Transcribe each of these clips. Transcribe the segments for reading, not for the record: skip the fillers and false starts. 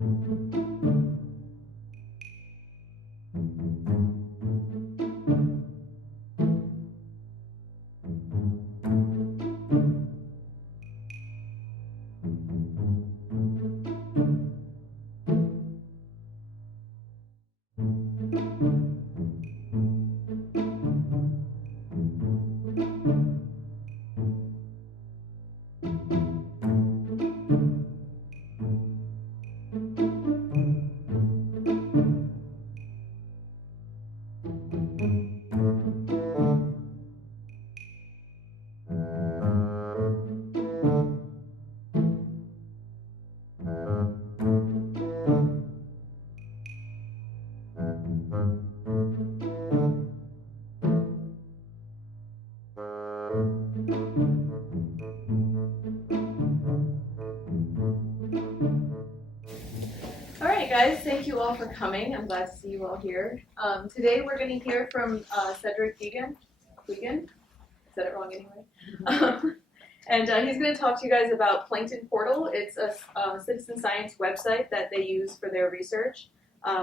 All right, guys, thank you all for coming. I'm glad to see you all here. Today we're going to hear from Cedric Guigand. Guigand? Said it wrong anyway. And he's going to talk to you guys about Plankton Portal. It's a citizen science website that they use for their research,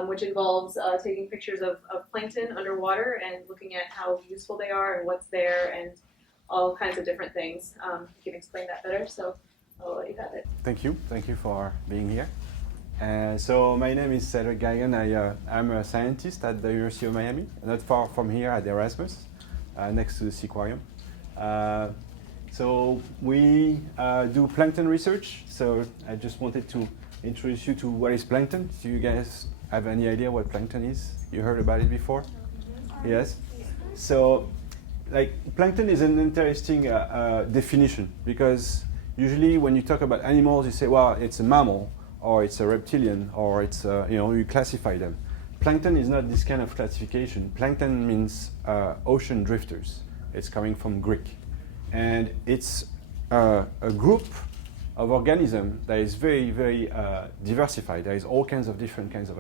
which involves taking pictures of plankton underwater and looking at how useful they are and what's there and all kinds of different things. You can explain that better, so I'll let you have it. Thank you. Thank you for being here. So my name is Cedric Guigand. I'm a scientist at the University of Miami, not far from here at Erasmus, next to the Seaquarium. So we do plankton research. So I just wanted to introduce you to what is plankton. Do you guys have any idea what plankton is? You heard about it before? Yes? So like plankton is an interesting definition, because usually when you talk about animals, you say, well, it's a mammal, or it's a reptilian, or it's, you classify them. Plankton is not this kind of classification. Plankton means ocean drifters. It's coming from Greek. And it's a group of organisms that is very, very diversified. There is all kinds of different kinds of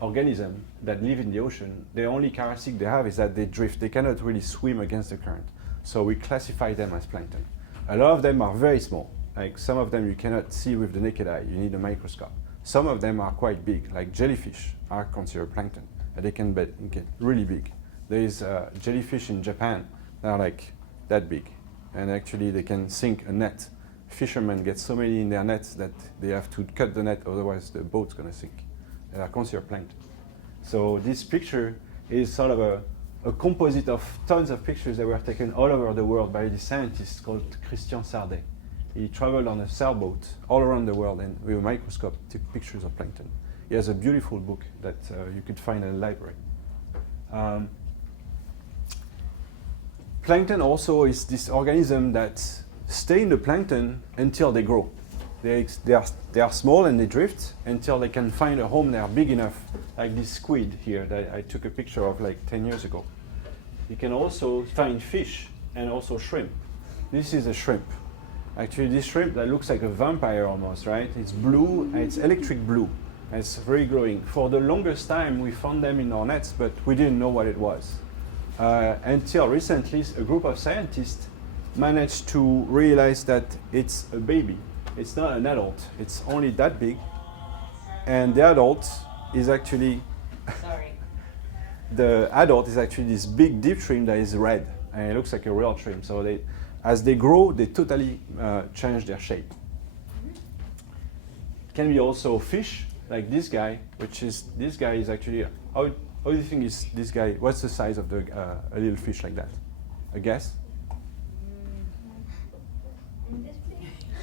organisms that live in the ocean. The only characteristic they have is that they drift. They cannot really swim against the current. So we classify them as plankton. A lot of them are very small. Like some of them you cannot see with the naked eye, you need a microscope. Some of them are quite big, like jellyfish are considered plankton. And they can get really big. There is jellyfish in Japan that are like that big. And actually they can sink a net. Fishermen get so many in their nets that they have to cut the net, otherwise the boat's gonna sink. They are considered plankton. So this picture is sort of a composite of tons of pictures that were taken all over the world by this scientist called Christian Sardet. He traveled on a sailboat all around the world and with a microscope took pictures of plankton. He has a beautiful book that you could find in a library. Plankton also is this organism that stay in the plankton until they grow. They are small and they drift until they can find a home that are big enough, like this squid here that I took a picture of like 10 years ago. You can also find fish and also shrimp. This is a shrimp. Actually, this shrimp that looks like a vampire almost, right? It's blue, and it's electric blue, and it's very glowing. For the longest time, we found them in our nets, but we didn't know what it was. Until recently, a group of scientists managed to realize that it's a baby. It's not an adult, it's only that big, and the adult is actually, the adult is actually this big deep shrimp that is red, and it looks like a real shrimp. So as they grow, they totally change their shape. It can be also fish, like this guy, this guy is actually, how do you think is this guy, what's the size of a little fish like that? A guess?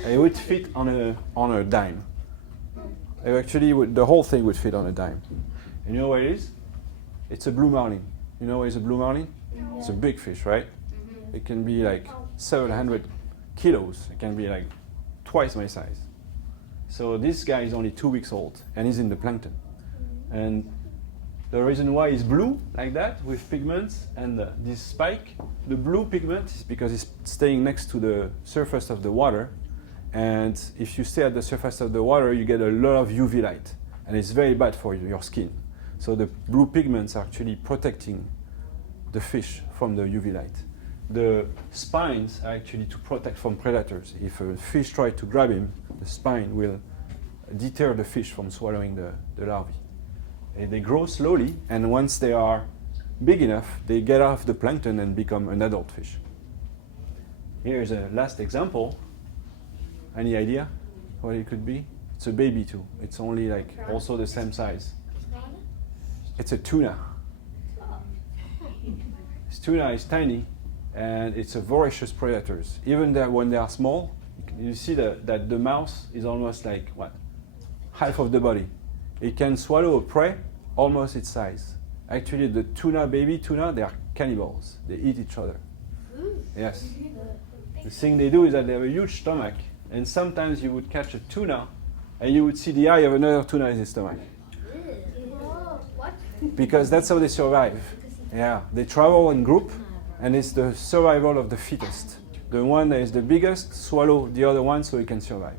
It would fit on a dime. The whole thing would fit on a dime. And you know what it is? It's a blue marlin. You know what is a blue marlin? It's a big fish, right? It can be like 700 kilos. It can be like twice my size. So this guy is only 2 weeks old and he's in the plankton. And the reason why he's blue like that with pigments and this spike, the blue pigment is because it's staying next to the surface of the water. And if you stay at the surface of the water, you get a lot of UV light. And it's very bad for your skin. So the blue pigments are actually protecting the fish from the UV light. The spines are actually to protect from predators. If a fish tries to grab him, the spine will deter the fish from swallowing the larvae. And they grow slowly, and once they are big enough, they get off the plankton and become an adult fish. Here's a last example. Any idea what it could be? It's a baby too. It's only like also the same size. It's a tuna. This tuna is tiny, and it's a voracious predator. Even when they are small, you see that the mouth is almost like what? Half of the body. It can swallow a prey almost its size. Actually, the tuna, baby tuna, they are cannibals. They eat each other. Yes. The thing they do is that they have a huge stomach, and sometimes you would catch a tuna, and you would see the eye of another tuna in his stomach. What? Because that's how they survive. Yeah, they travel in group, and it's the survival of the fittest. The one that is the biggest swallow the other one so he can survive.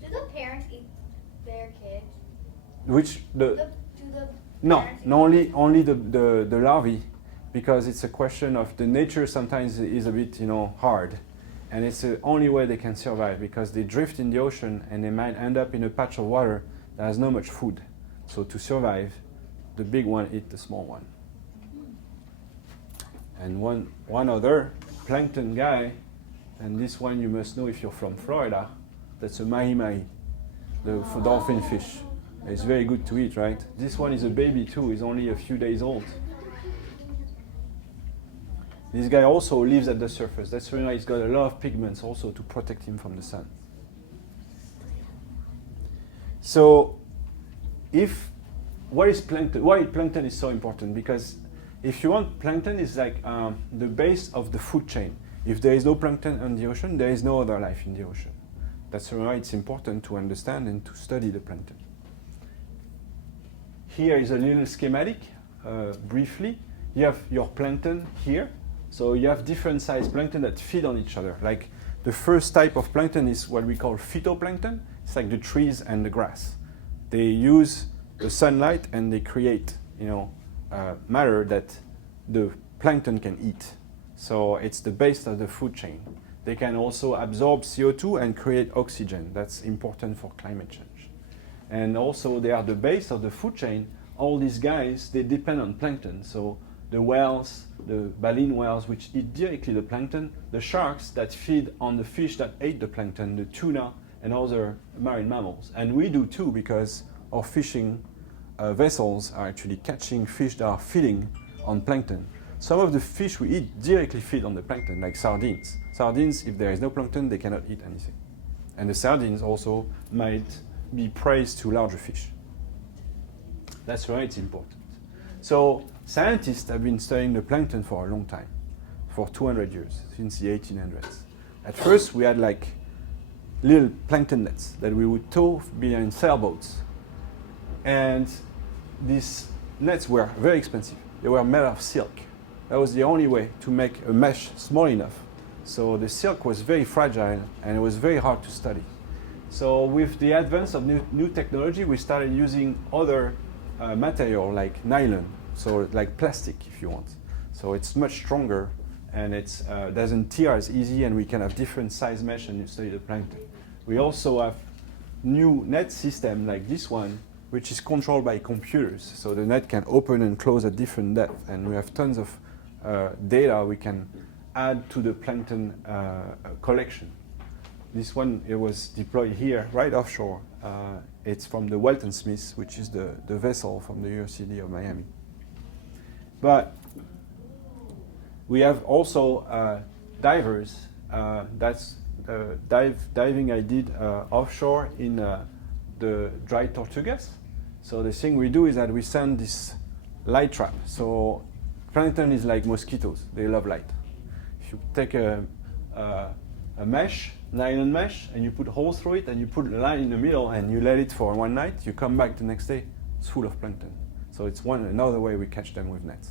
Do the parents eat their kids? Which the Do the no, parents no, only the larvae, because it's a question of the nature sometimes is a bit hard, and it's the only way they can survive because they drift in the ocean and they might end up in a patch of water that has not much food. So to survive, the big one eat the small one. And one other plankton guy, and this one you must know if you're from Florida, that's a mahi-mahi, the dolphin fish. It's very good to eat, right? This one is a baby too, he's only a few days old. This guy also lives at the surface. That's why he's got a lot of pigments also to protect him from the sun. So, why plankton is so important? Because if you want, plankton is like the base of the food chain. If there is no plankton in the ocean, there is no other life in the ocean. That's why it's important to understand and to study the plankton. Here is a little schematic, briefly. You have your plankton here. So you have different size plankton that feed on each other. Like the first type of plankton is what we call phytoplankton. It's like the trees and the grass. They use the sunlight and they create, matter that the plankton can eat. So it's the base of the food chain. They can also absorb CO2 and create oxygen. That's important for climate change. And also they are the base of the food chain. All these guys, they depend on plankton. So the whales, the baleen whales, which eat directly the plankton, the sharks that feed on the fish that ate the plankton, the tuna, and other marine mammals. And we do too, because our fishing vessels are actually catching fish that are feeding on plankton. Some of the fish we eat directly feed on the plankton, like sardines. Sardines, if there is no plankton, they cannot eat anything. And the sardines also might be prey to larger fish. That's why it's important. So scientists have been studying the plankton for a long time, for 200 years, since the 1800s. At first, we had like little plankton nets that we would tow behind sailboats. And these nets were very expensive. They were made of silk. That was the only way to make a mesh small enough. So the silk was very fragile and it was very hard to study. So with the advance of new technology, we started using other material like nylon, so like plastic if you want. So it's much stronger and it doesn't tear as easy, and we can have different size mesh and you study the plankton. We also have new net system like this one, which is controlled by computers. So the net can open and close at different depth, and we have tons of data we can add to the plankton collection. This one, it was deployed here, right offshore. It's from the Welton Smith, which is the vessel from the University of Miami. But we have also divers. That's diving I did offshore in the dry tortugas. So the thing we do is that we send this light trap. So plankton is like mosquitoes. They love light. If you take a mesh, nylon mesh, and you put holes through it, and you put a line in the middle, and you let it for one night, you come back the next day, it's full of plankton. So it's another way we catch them with nets.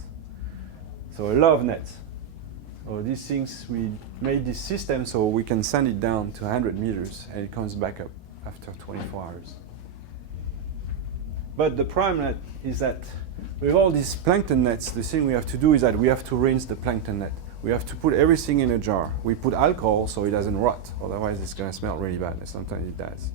So a lot of nets. So these things, we made this system so we can send it down to 100 meters, and it comes back up after 24 hours. But the problem is that with all these plankton nets, the thing we have to do is that we have to rinse the plankton net. We have to put everything in a jar. We put alcohol so it doesn't rot, otherwise it's going to smell really bad, and sometimes it does.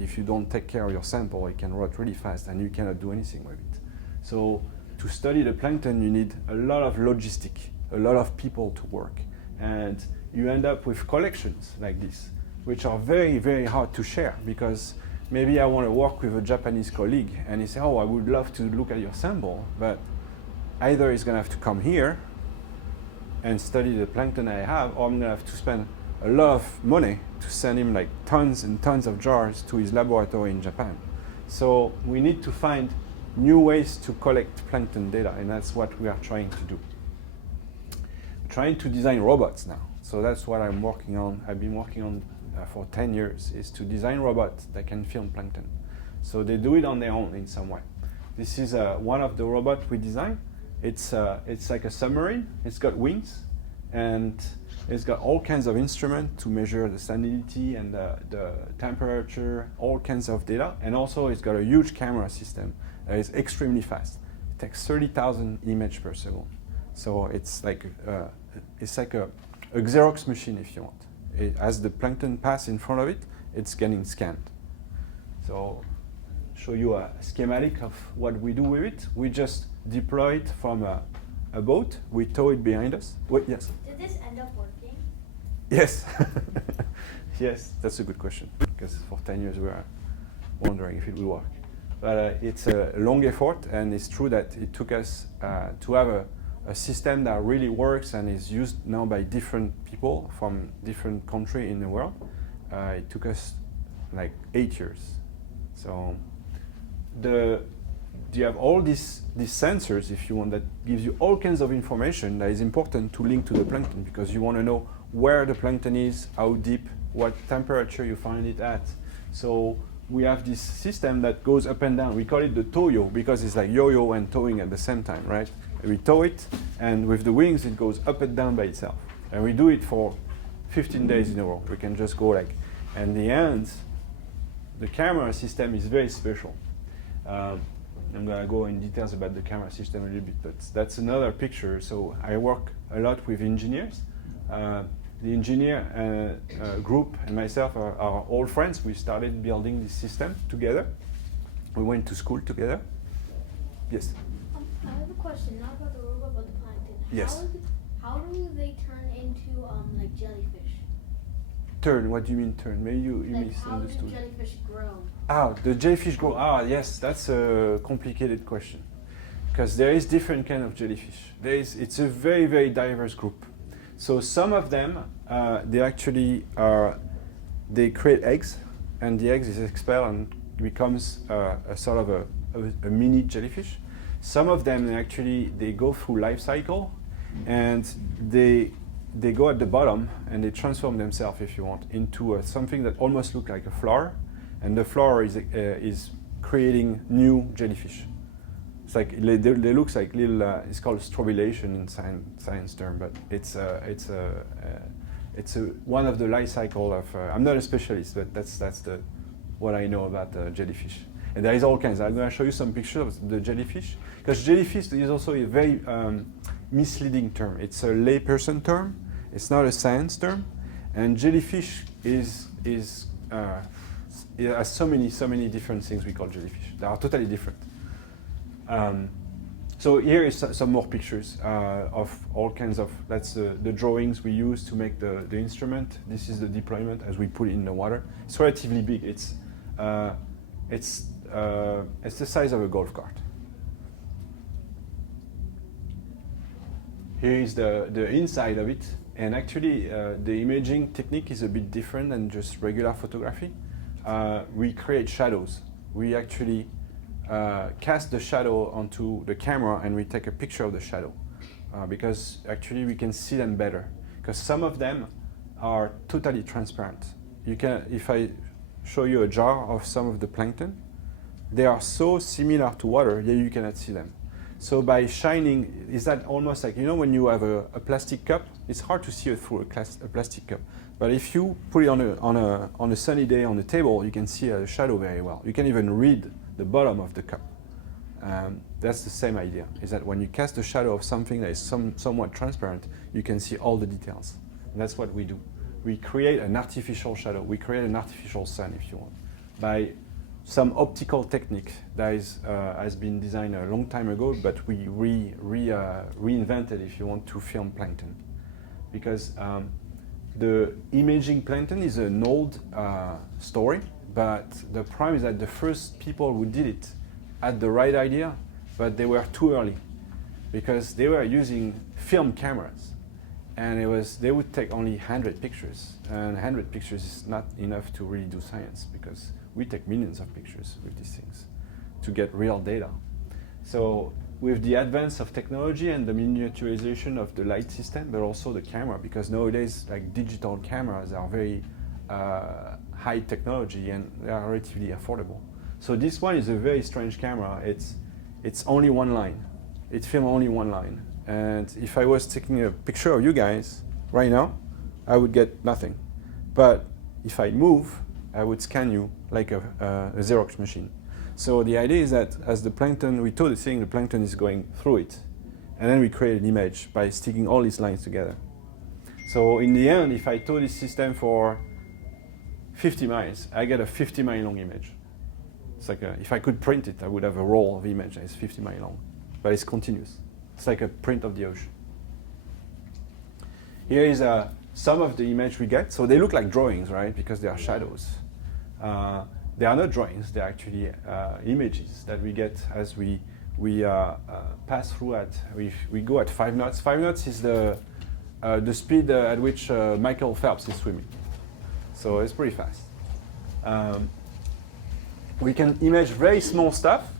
If you don't take care of your sample, it can rot really fast and you cannot do anything with it. So to study the plankton, you need a lot of logistic, a lot of people to work. And you end up with collections like this, which are very, very hard to share, because maybe I want to work with a Japanese colleague and he say, oh, I would love to look at your sample, but either he's going to have to come here and study the plankton I have, or I'm going to have to spend a lot of money to send him like tons and tons of jars to his laboratory in Japan. So we need to find new ways to collect plankton data, and that's what we are trying to do. We're trying to design robots now. So that's what I'm working on. I've been working on for 10 years, is to design robots that can film plankton. So they do it on their own in some way. This is one of the robots we designed. It's like a submarine. It's got wings, and it's got all kinds of instruments to measure the salinity and the temperature, all kinds of data. And also it's got a huge camera system that is extremely fast. It takes 30,000 images per second. So it's like a Xerox machine, if you want. As the plankton passes in front of it, it's getting scanned. So show you a schematic of what we do with it. We just deploy it from a boat. We tow it behind us. Wait, yes? Did this end up working? Yes. Yes, that's a good question, because for 10 years we were wondering if it will work. But it's a long effort, and it's true that it took us to have a system that really works and is used now by different people from different countries in the world. It took us like 8 years. So you have all these sensors, if you want, that gives you all kinds of information that is important to link to the plankton, because you want to know where the plankton is, how deep, what temperature you find it at. So we have this system that goes up and down. We call it the tow-yo, because it's like yo-yo and towing at the same time, right? We tow it, and with the wings it goes up and down by itself. And we do it for 15 days in a row. We can just go like, and the end, the camera system is very special. I'm going to go in details about the camera system a little bit, but that's another picture. So I work a lot with engineers. The engineer group and myself are old friends. We started building this system together. We went to school together. Yes? I have a question, not about the robot, but the plankton. Yes. How do they turn into like jellyfish? Turn, what do you mean turn? Maybe you Like how do misunderstood. jellyfish grow? The jellyfish grow. Yes, that's a complicated question, because there is different kind of jellyfish. It's a very, very diverse group. So some of them, they create eggs, and the eggs is expelled and becomes a sort of a mini jellyfish. Some of them they go through life cycle, and they go at the bottom and they transform themselves, if you want, into something that almost looks like a flower, and the flower is creating new jellyfish. It's like they look like little. It's called strobilation in science term, but it's one of the life cycle of. I'm not a specialist, but that's what I know about jellyfish. And there is all kinds. I'm going to show you some pictures of the jellyfish, because jellyfish is also a very misleading term. It's a layperson term. It's not a science term, and jellyfish it has so many different things we call jellyfish. They are totally different. So here is some more pictures of all kinds of. That's the drawings we use to make the instrument. This is the deployment as we put it in the water. It's relatively big. It's the size of a golf cart. Here is the inside of it, and actually the imaging technique is a bit different than just regular photography. We create shadows. We actually cast the shadow onto the camera, and we take a picture of the shadow, because actually we can see them better, because some of them are totally transparent. If I show you a jar of some of the plankton, they are so similar to water that you cannot see them. So by shining, is that almost like, when you have a plastic cup, it's hard to see it through a plastic cup. But if you put it on a sunny day on the table, you can see a shadow very well. You can even read the bottom of the cup. That's the same idea, is that when you cast the shadow of something that is somewhat transparent, you can see all the details. And that's what we do. We create an artificial shadow. We create an artificial sun, if you want. by some optical technique that has been designed a long time ago, but we reinvented, if you want, to film plankton. Because the imaging plankton is an old story, but the problem is that the first people who did it had the right idea, but they were too early, because they were using film cameras, and they would take only 100 pictures, and 100 pictures is not enough to really do science, because we take millions of pictures with these things to get real data. So with the advance of technology and the miniaturization of the light system, but also the camera, because nowadays like digital cameras are very high technology and they are relatively affordable. So this one is a very strange camera. It's only one line. It films only one line. And if I was taking a picture of you guys right now, I would get nothing. But if I move, I would scan you like a Xerox machine. So the idea is that as the plankton, we told the thing, the plankton is going through it. And then we create an image by sticking all these lines together. So in the end, if I tow this system for 50 miles, I get a 50-mile long image. It's like if I could print it, I would have a roll of image that is 50 miles long. But it's continuous. It's like a print of the ocean. Here is some of the image we get. So they look like drawings, right? Because they are shadows. They are not drawings. They are actually images that we get as we pass through at. We go at 5 knots. 5 knots is the speed at which Michael Phelps is swimming. So it's pretty fast. We can image very small stuff,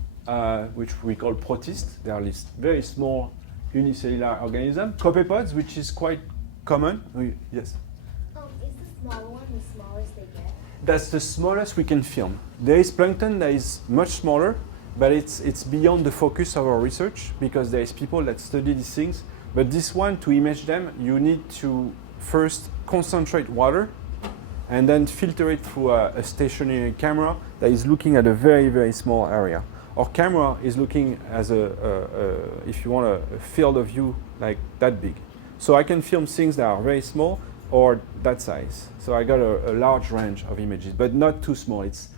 which we call protists. They are these very small unicellular organisms. Copepods, which is quite common. Yes? Is the smaller one the smallest they get? That's the smallest we can film. There is plankton that is much smaller, but it's beyond the focus of our research because there is people that study these things. But this one, to image them, you need to first concentrate water and then filter it through a stationary camera that is looking at a very, very small area. Our camera is looking as if you want a field of view like that big. So I can film things that are very small or that size. So I got a large range of images, but not too small. It's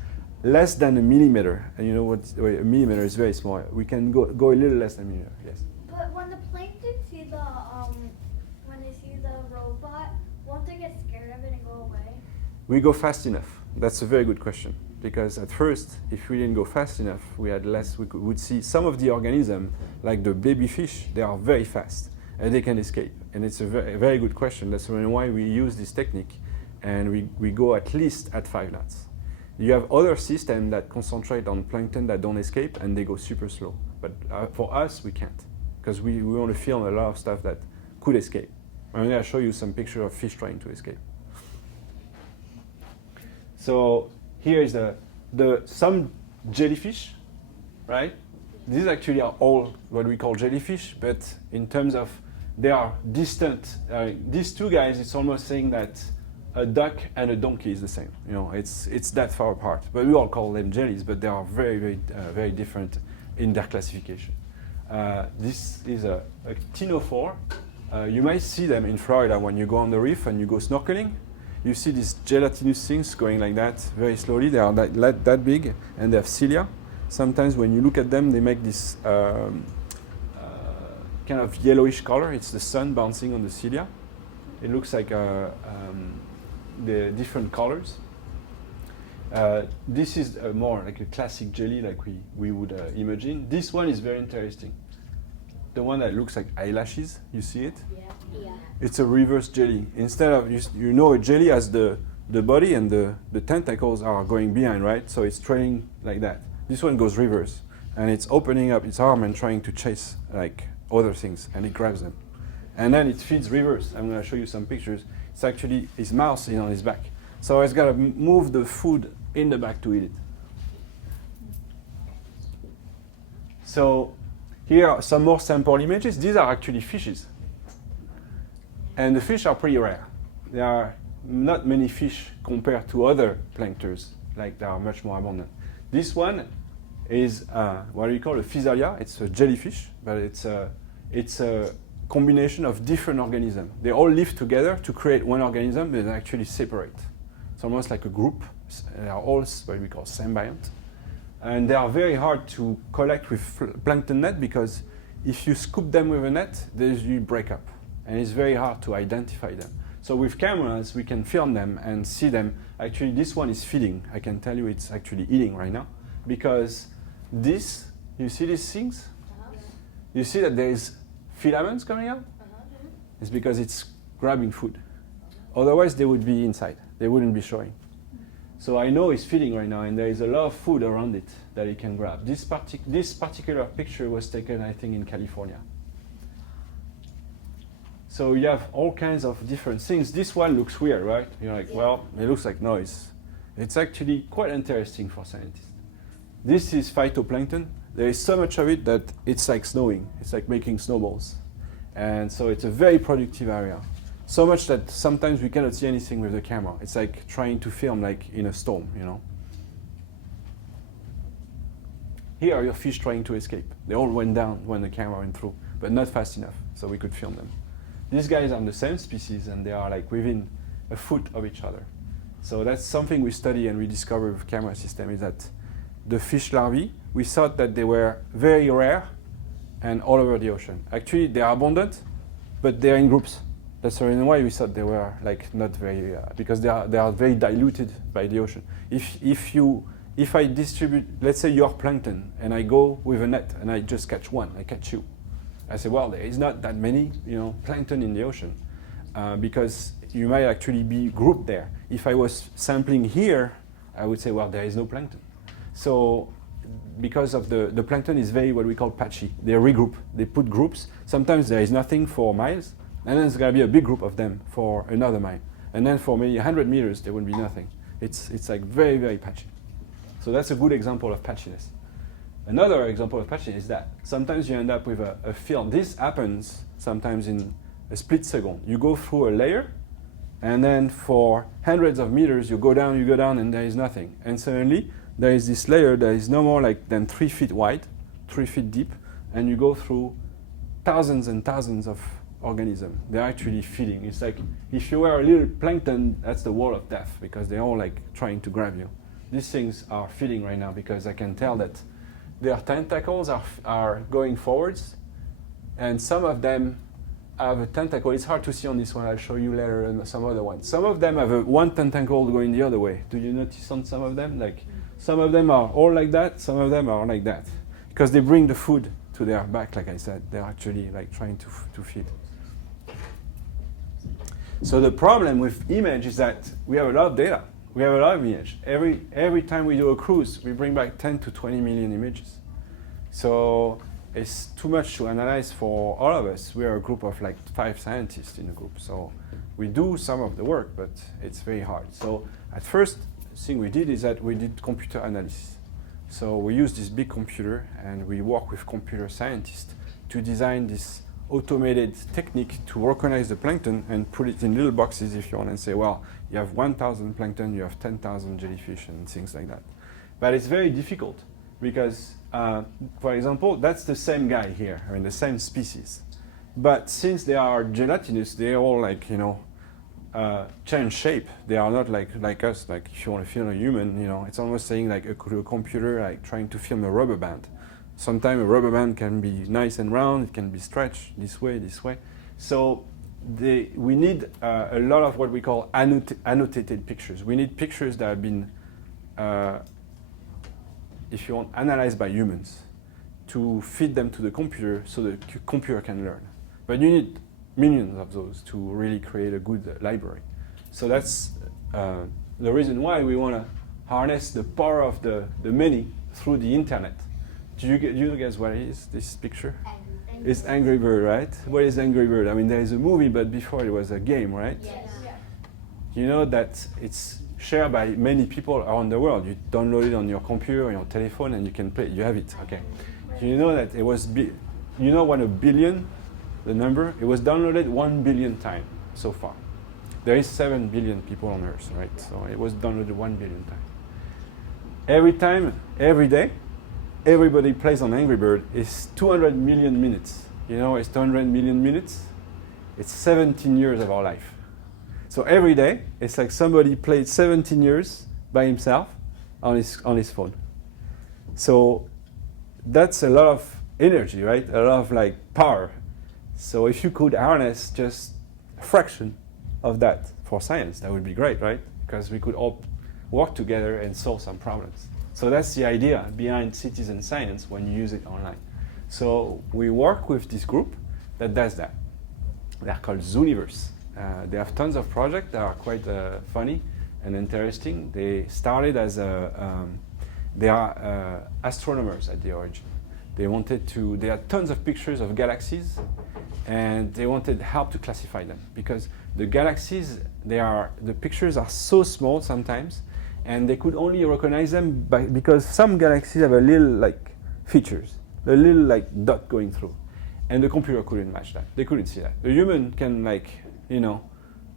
less than a millimeter. And you know what? A millimeter is very small. We can go a little less than a millimeter, yes. But when the plankton see when they see the robot, won't they get scared of it and go away? We go fast enough. That's a very good question. Because at first, if we didn't go fast enough, we would see some of the organisms, like the baby fish, they are very fast and they can escape. And it's a very, very good question. That's why we use this technique and we go at least at 5 knots. You have other systems that concentrate on plankton that don't escape and they go super slow. But for us, we can't because we want to film a lot of stuff that could escape. I'm going to show you some pictures of fish trying to escape. So here is some jellyfish, right? These actually are all what we call jellyfish, but in terms of they are distant. These two guys, it's almost saying that a duck and a donkey is the same. You know, it's that far apart. But we all call them jellies, but they are very, very, very different in their classification. This is a ctenophore. You might see them in Florida when you go on the reef and you go snorkeling. You see these gelatinous things going like that very slowly. They are that big and they have cilia. Sometimes when you look at them, they make this kind of yellowish color. It's the sun bouncing on the cilia. It looks like the different colors. This is more like a classic jelly like we would imagine. This one is very interesting. The one that looks like eyelashes, you see it? Yeah. It's a reverse jelly. Instead of, a jelly has the body and the tentacles are going behind, right? So it's trailing like that. This one goes reverse. And it's opening up its arm and trying to chase like other things, and it grabs them. And then it feeds reverse. I'm going to show you some pictures. It's actually, his mouth is on his back. So it's got to move the food in the back to eat it. So here are some more sample images. These are actually fishes. And the fish are pretty rare. There are not many fish compared to other planktons, like they are much more abundant. This one is what we call a physalia. It's a jellyfish, but it's a combination of different organisms. They all live together to create one organism, but they actually separate. It's almost like a group, They are all what we call symbiont. And they are very hard to collect with plankton net because if you scoop them with a net, they usually break up. And it's very hard to identify them. So with cameras, we can film them and see them. Actually, this one is feeding. I can tell you it's actually eating right now. Because this, you see these things? You see that there is filaments coming out? It's because it's grabbing food. Otherwise, they would be inside. They wouldn't be showing. So I know it's feeding right now, and there is a lot of food around it that it can grab. This particular picture was taken, I think, in California. So you have all kinds of different things. This one looks weird, right? You're like, well, it looks like noise. It's actually quite interesting for scientists. This is phytoplankton. There is so much of it that it's like snowing. It's like making snowballs. And so it's a very productive area. So much that sometimes we cannot see anything with the camera. It's like trying to film like in a storm, you know. Here are your fish trying to escape. They all went down when the camera went through, but not fast enough, so we could film them. These guys are the same species, and they are like within a foot of each other. So that's something we study and we discover with camera system, is that the fish larvae, we thought that they were very rare and all over the ocean. Actually, they are abundant, but they are in groups. That's the reason why we thought they were like not very, because they are very diluted by the ocean. If I distribute, let's say your plankton, and I go with a net and I just catch one, I catch you. I say, well, there is not that many, plankton in the ocean, because you might actually be grouped there. If I was sampling here, I would say, well, there is no plankton. So because of the plankton is very what we call patchy. They regroup, they put groups. Sometimes there is nothing for miles, and then there's going to be a big group of them for another mile. And then for maybe 100 meters, there will be nothing. It's like very, very patchy. So that's a good example of patchiness. Another example of patchiness is that sometimes you end up with a film. This happens sometimes in a split second. You go through a layer, and then for hundreds of meters, you go down, and there is nothing. And suddenly, there is this layer that is no more than 3 feet wide, 3 feet deep, and you go through thousands and thousands of organisms. They're actually feeding. It's like if you were a little plankton, that's the wall of death, because they're all like trying to grab you. These things are feeding right now because I can tell that their tentacles are going forwards, and some of them have a tentacle. It's hard to see on this one. I'll show you later on some other ones. Some of them have one tentacle going the other way. Do you notice on some of them? Like some of them are all like that, some of them are like that, because they bring the food to their back. Like I said, they're actually like trying to feed. So the problem with image is that we have a lot of data. We have a lot of image. Every time we do a cruise, we bring back 10 to 20 million images. So it's too much to analyze for all of us. We are a group of like 5 scientists in a group. So we do some of the work, but it's very hard. So at first, the thing we did is that we did computer analysis. So we use this big computer, and we work with computer scientists to design this automated technique to recognize the plankton and put it in little boxes, if you want, and say, well, you have 1,000 plankton, you have 10,000 jellyfish, and things like that. But it's very difficult because, for example, that's the same guy here, the same species. But since they are gelatinous, they all like, change shape. They are not like us. Like if you want to film a human, it's almost saying like a computer like trying to film a rubber band. Sometimes a rubber band can be nice and round, it can be stretched this way. So we need a lot of what we call annotated pictures. We need pictures that have been, if you want, analyzed by humans to feed them to the computer so the computer can learn. But you need millions of those to really create a good library. So that's the reason why we want to harness the power of the many through the internet. Do you guess what it is, this picture? It's Angry Bird, right? What is Angry Bird? There is a movie, but before it was a game, right? Yes. Yeah. You know that it's shared by many people around the world. You download it on your computer, on your telephone, and you can play it. You have it, okay. You know that it was, what a billion, the number? It was downloaded 1 billion times so far. There is 7 billion people on Earth, right? So it was downloaded 1 billion times. Every time, every day, everybody plays on Angry Bird is 200 million minutes. It's 200 million minutes. It's 17 years of our life. So every day, it's like somebody played 17 years by himself on his phone. So that's a lot of energy, right? A lot of like power. So if you could harness just a fraction of that for science, that would be great, right? Because we could all work together and solve some problems. So that's the idea behind citizen science when you use it online. So we work with this group that does that. They're called Zooniverse. They have tons of projects that are quite funny and interesting. They started as they are astronomers at the origin. They had tons of pictures of galaxies, and they wanted help to classify them because the galaxies, the pictures are so small sometimes, and they could only recognize them because some galaxies have a little like features, a little like dot going through, and the computer couldn't match that. They couldn't see that. The human can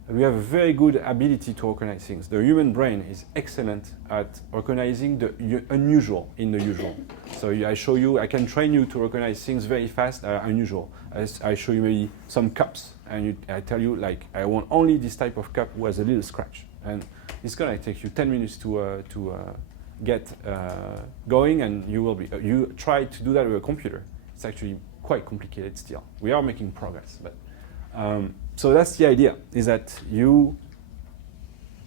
we have a very good ability to recognize things. The human brain is excellent at recognizing the unusual in the usual. So I can train you to recognize things very fast that are unusual. I show you maybe some cups, and I tell you like, I want only this type of cup with a little scratch. And it's gonna take you 10 minutes to get going, and you try to do that with a computer. It's actually quite complicated still. We are making progress, but so that's the idea, is that you,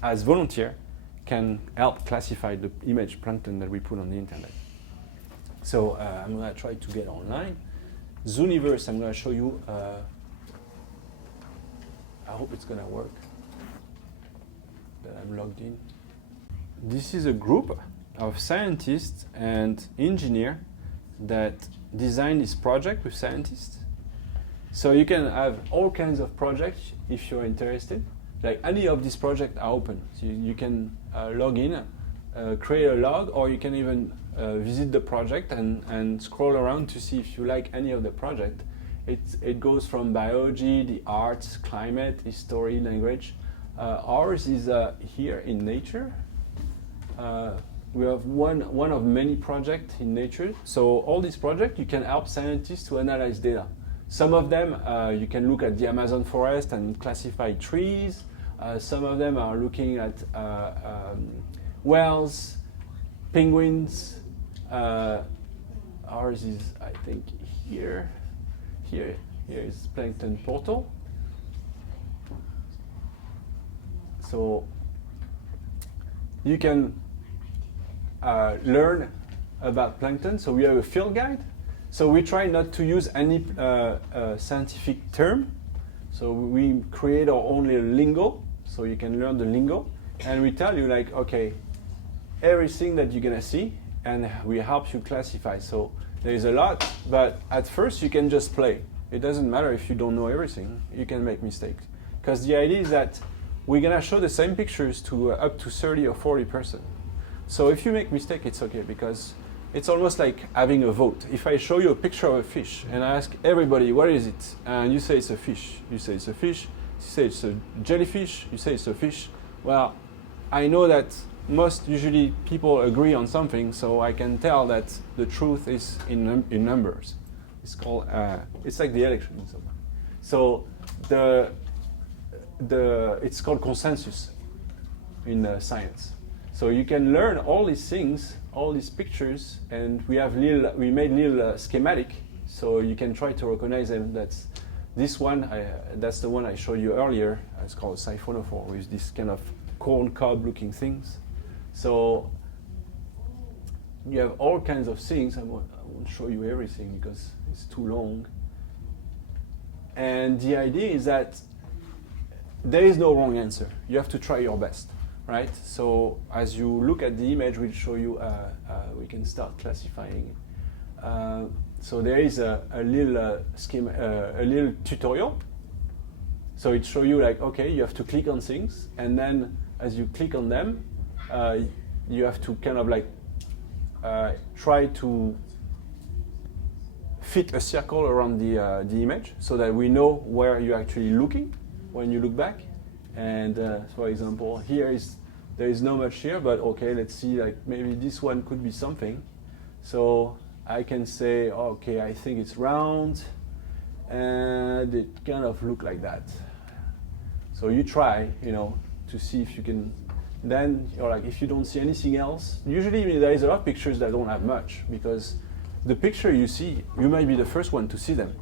as volunteer, can help classify the image plankton that we put on the internet. So I'm going to try to get online. Zooniverse, I'm going to show you. I hope it's going to work, that I'm logged in. This is a group of scientists and engineers that designed this project with scientists. So you can have all kinds of projects if you're interested. Like any of these projects are open. So you can log in, create a log, or you can even visit the project and scroll around to see if you like any of the project. It goes from biology, the arts, climate, history, language. Ours is here in nature. We have one of many projects in nature. So all these projects, you can help scientists to analyze data. Some of them, you can look at the Amazon forest and classify trees. Some of them are looking at whales, penguins. Ours is, I think, here. Here is Plankton Portal. So you can learn about plankton. So we have a field guide. So we try not to use any scientific term. So we create our own little lingo, so you can learn the lingo. And we tell you like, okay, everything that you're gonna see, and we help you classify. So there is a lot, but at first you can just play. It doesn't matter if you don't know everything, you can make mistakes. Because the idea is that we're gonna show the same pictures to up to 30 or 40%. So if you make mistake, it's okay, because it's almost like having a vote. If I show you a picture of a fish and I ask everybody, what is it? And you say it's a fish. You say it's a fish. You say it's a jellyfish. You say it's a fish. Well, I know that usually people agree on something, so I can tell that the truth is in numbers. It's called, it's like the election. So it's called consensus in science. So you can learn all these things, all these pictures, and we made little schematic, so you can try to recognize them. That's this one. That's the one I showed you earlier. It's called siphonophore, with this kind of corn cob-looking things. So you have all kinds of things. I won't show you everything because it's too long. And the idea is that there is no wrong answer. You have to try your best. Right? So as you look at the image, we'll show you, we can start classifying. So there is a little schema, a little tutorial. So it shows you like, okay, you have to click on things, and then as you click on them, you have to kind of like try to fit a circle around the image so that we know where you're actually looking when you look back. And for example, there is not much here, but okay, let's see, like maybe this one could be something. So I can say, okay, I think it's round, and it kind of look like that. So you try, to see if you can then you're like, if you don't see anything else, usually there is a lot of pictures that don't have much, because the picture you see, you might be the first one to see them.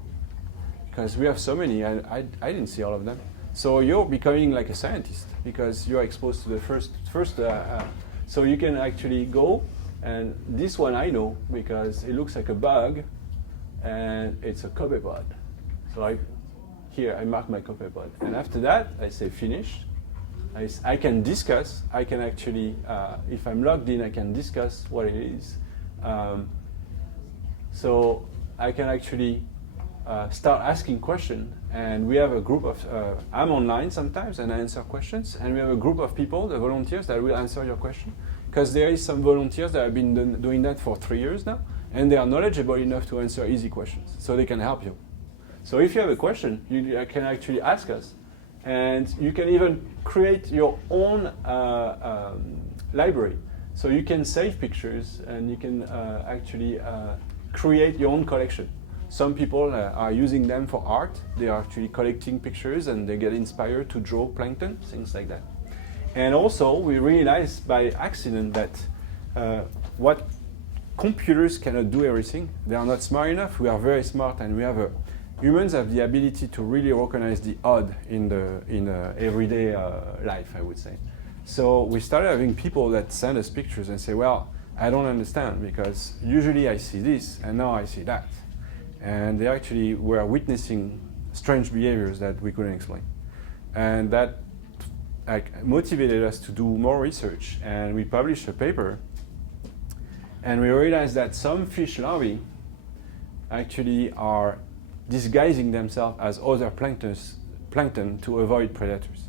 Because we have so many, I didn't see all of them. So you're becoming like a scientist, because you're exposed to the first. So you can actually go, and this one I know, because it looks like a bug, and it's a copepod. So here I mark my copepod. And after that, I say finished. I can discuss, I can actually, if I'm logged in, I can discuss what it is. So I can actually start asking questions, and we have a group of, I'm online sometimes and I answer questions, and we have a group of people, the volunteers, that will answer your question, because there is some volunteers that have been doing that for 3 years now, and they are knowledgeable enough to answer easy questions, so they can help you. So if you have a question, you can actually ask us, and you can even create your own library. So you can save pictures, and you can actually create your own collection. Some people are using them for art. They are actually collecting pictures, and they get inspired to draw plankton, things like that. And also, we realized by accident that what computers cannot do everything. They are not smart enough. We are very smart, and we have humans have the ability to really recognize the odd in everyday life, I would say. So we started having people that send us pictures and say, well, I don't understand, because usually I see this, and now I see that. And they actually were witnessing strange behaviors that we couldn't explain. And that motivated us to do more research, and we published a paper, and we realized that some fish larvae actually are disguising themselves as other plankton to avoid predators.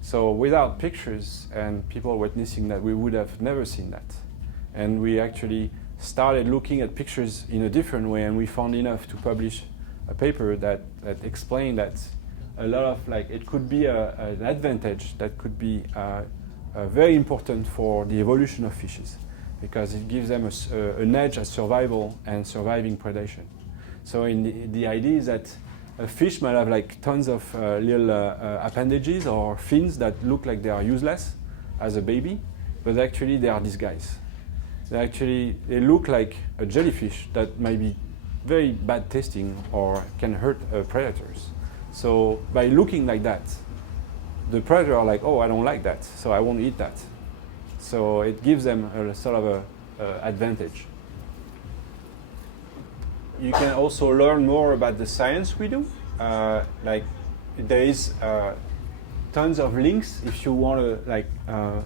So without pictures and people witnessing that, we would have never seen that. And we actually started looking at pictures in a different way, and we found enough to publish a paper that explained that a lot of, it could be an advantage that could be very important for the evolution of fishes, because it gives them an edge at survival and surviving predation. So the idea is that a fish might have tons of little appendages or fins that look like they are useless as a baby, but actually they are disguised. They look like a jellyfish that might be very bad tasting or can hurt predators. So by looking like that, the predator are like, oh, I don't like that, so I won't eat that. So it gives them a sort of a advantage. You can also learn more about the science we do. There is tons of links if you want to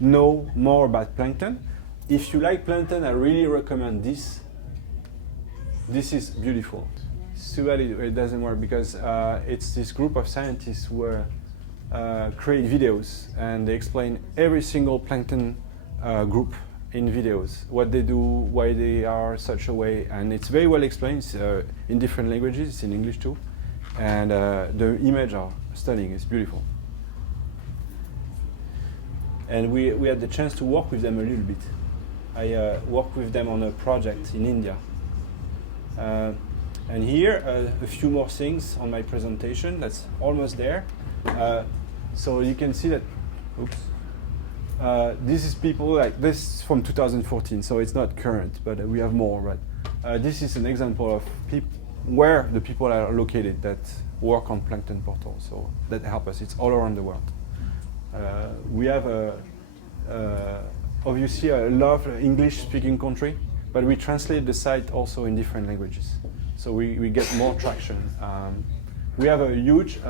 know more about plankton. If you like plankton, I really recommend this. This is beautiful. Too bad it doesn't work, because it's this group of scientists who create videos, and they explain every single plankton group in videos, what they do, why they are such a way, and it's very well explained. It's, in different languages, it's in English too, and the images are stunning. It's beautiful. And we had the chance to work with them a little bit. I worked with them on a project in India. And here, a few more things on my presentation. That's almost there. So you can see that, oops. This is people this from 2014, so it's not current, but we have more. Right? This is an example of where the people are located that work on Plankton Portal, so that help us. It's all around the world. We have obviously a lot of English-speaking country, but we translate the site also in different languages, so we get more traction. We have a huge.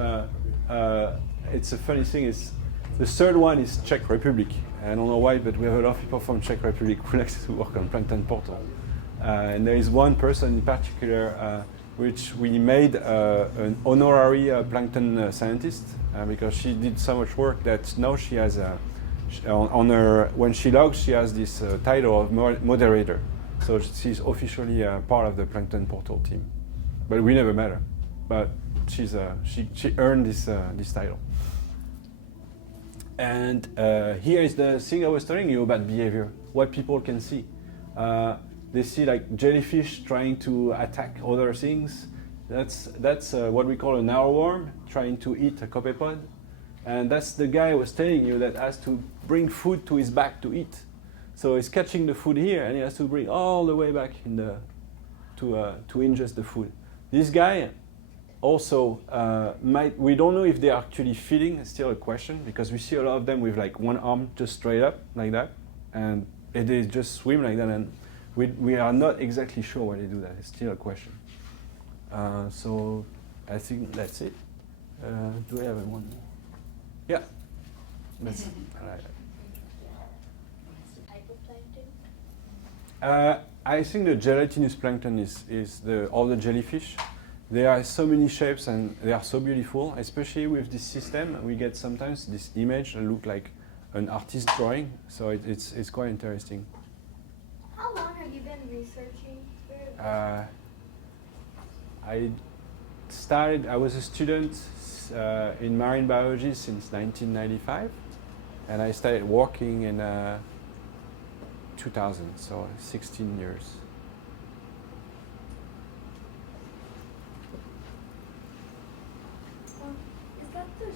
It's a funny thing is. The third one is Czech Republic. I don't know why, but we have a lot of people from Czech Republic who like to work on Plankton Portal. And there is one person in particular which we made an honorary plankton scientist because she did so much work that now she has on her, when she logs, she has this title of moderator. So she's officially part of the Plankton Portal team. But we never met her. But she earned this title. And here is the thing I was telling you about behavior, what people can see. They see jellyfish trying to attack other things. That's what we call an arrowworm trying to eat a copepod. And that's the guy I was telling you that has to bring food to his back to eat. So he's catching the food here, and he has to bring all the way back in the to ingest the food. This guy also we don't know if they're actually feeding. It's still a question, because we see a lot of them with like one arm just straight up like that, and they just swim like that, and we are not exactly sure why they do that. It's still a question. So I think that's it. Do we have one more? Yeah. That's Type of plankton? I think the gelatinous plankton is all the jellyfish. There are so many shapes and they are so beautiful, especially with this system. We get sometimes this image that look like an artist drawing, so it's quite interesting. How long have you been researching it? I was a student in marine biology since 1995, and I started working in 2000, so 16 years. Is that the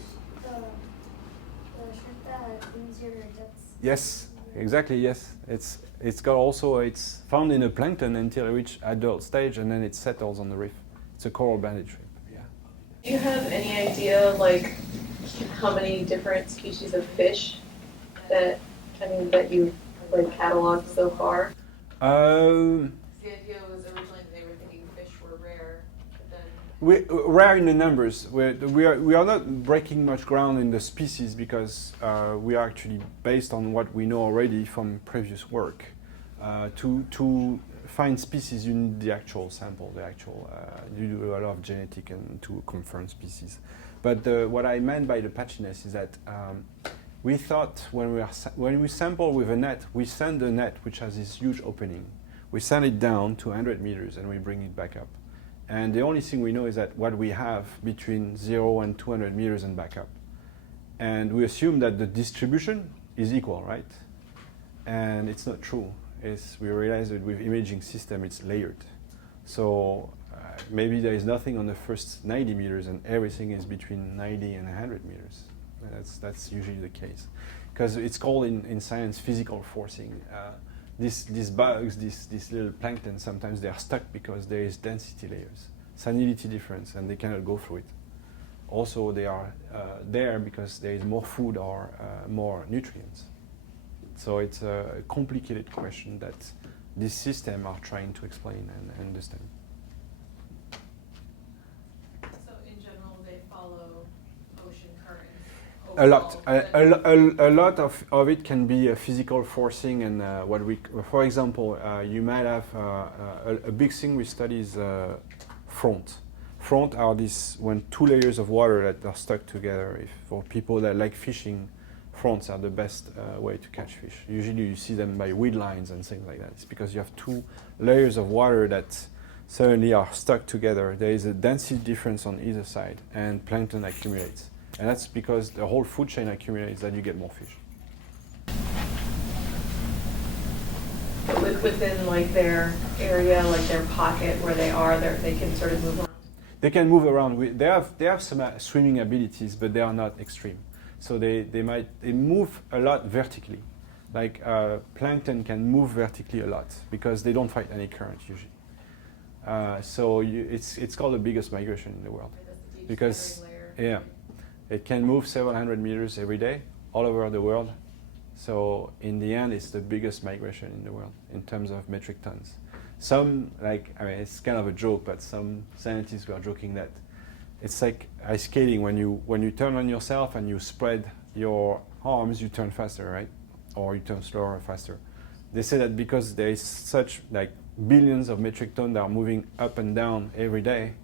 shrimp that cleans your guts? Yes, exactly. Yes, it's found in the plankton until it reaches adult stage, and then it settles on the reef. It's a coral banded shrimp. Yeah. Do you have any idea, like, how many different species of fish that you've like cataloged so far? The idea was originally they were thinking fish were rare, but then Rare in the numbers. We are not breaking much ground in the species, because we are actually based on what we know already from previous work. To find species, you need the actual sample, you do a lot of genetic and to confirm species. But what I meant by the patchiness is that we thought when we sample with a net, we send the net, which has this huge opening. We send it down to 100 meters and we bring it back up. And the only thing we know is that what we have between 0 and 200 meters and back up. And we assume that the distribution is equal, right? And it's not true. We realize that with imaging system, it's layered. So maybe there is nothing on the first 90 meters and everything is between 90 and 100 meters. That's usually the case. Because it's called in science physical forcing. These bugs, these little plankton, sometimes they are stuck because there is density layers, salinity difference, and they cannot go through it. Also, they are there because there is more food or more nutrients. So it's a complicated question that this system are trying to explain and understand. so in general they follow ocean currents. A lot. overall, but A lot of it can be physical forcing, and for example, you might have a big thing we study is front. Front are when two layers of water that are stuck together. For people that like fishing, fronts are the best way to catch fish. Usually you see them by weed lines and things like that. It's because you have two layers of water that suddenly are stuck together. There is a density difference on either side, and plankton accumulates. And that's because the whole food chain accumulates, that you get more fish. But within like their area, like their pocket where they are, they can sort of move around. They can move around. They have some swimming abilities, but they are not extreme. So they move a lot vertically. Like plankton can move vertically a lot because they don't fight any current usually. So it's called the biggest migration in the world, because it can move several hundred meters every day all over the world. So in the end, it's the biggest migration in the world in terms of metric tons. It's kind of a joke, but some scientists were joking that it's like ice skating. When you turn on yourself and you spread your arms, you turn faster, right? Or you turn slower or faster. They say that because there is such like billions of metric tons that are moving up and down every day,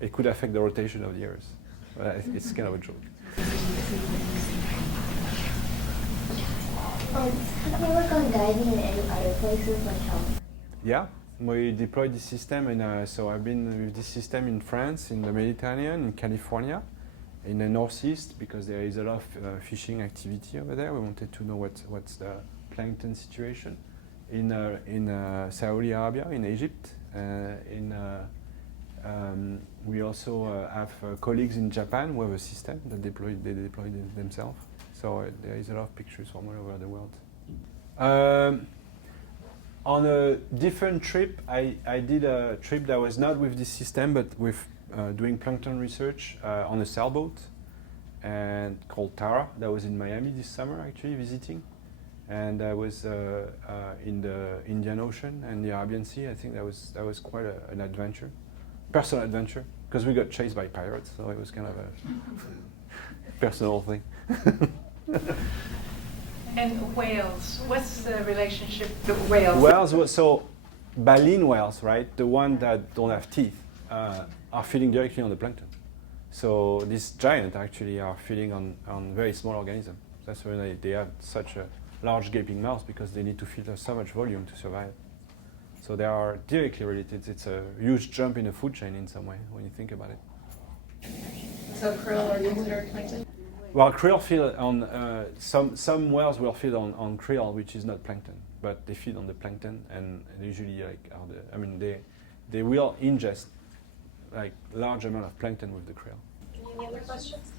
it could affect the rotation of the Earth. But it's kind of a joke. Have you worked on diving in any other places like California? Yeah, we deployed this system, and so I've been with this system in France, in the Mediterranean, in California, in the northeast, because there is a lot of fishing activity over there. We wanted to know what's the plankton situation. In Saudi Arabia, in Egypt, in We also have colleagues in Japan who have a system that they deploy themselves. So there is a lot of pictures from all over the world. On a different trip, I did a trip that was not with this system, but with doing plankton research on a sailboat, and called Tara. That was in Miami this summer, actually, visiting. And I was in the Indian Ocean and the Arabian Sea. I think that was quite an adventure, personal adventure, because we got chased by pirates, so it was kind of a personal thing. And whales, what's the relationship to whales? Whales, so baleen whales, right, the ones that don't have teeth, are feeding directly on the plankton. So these giants actually are feeding on very small organisms. That's why they have such a large gaping mouth, because they need to filter so much volume to survive. So they are directly related. It's a huge jump in the food chain in some way when you think about it. So krill are considered plankton? Well, krill feed on some whales will feed on krill, which is not plankton, but they feed on the plankton, and usually they will ingest like large amount of plankton with the krill. Any other questions?